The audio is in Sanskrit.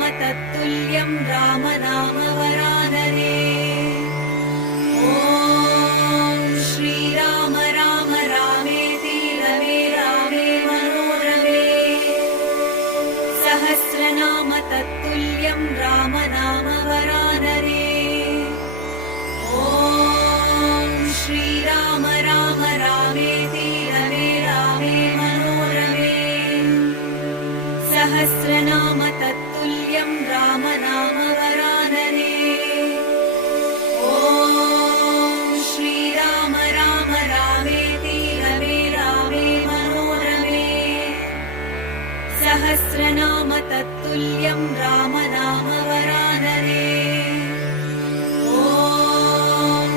सहस्रनाम तत्तुल्यं राम नाम वरानने। ॐ श्रीराम राम रामेति रमे रामे मनोरमे। सहस्रनाम तत्तुल्यं राम नाम वरानने। ॐ श्रीराम राम रामेति रमे रामे मनोरमे। सहस्रनाम तत्तुल्यं राम नाम वरानने। ॐ श्रीराम राम रामेति रमे रामे मनोरमे। सहस्रनाम तत्तुल्यं राम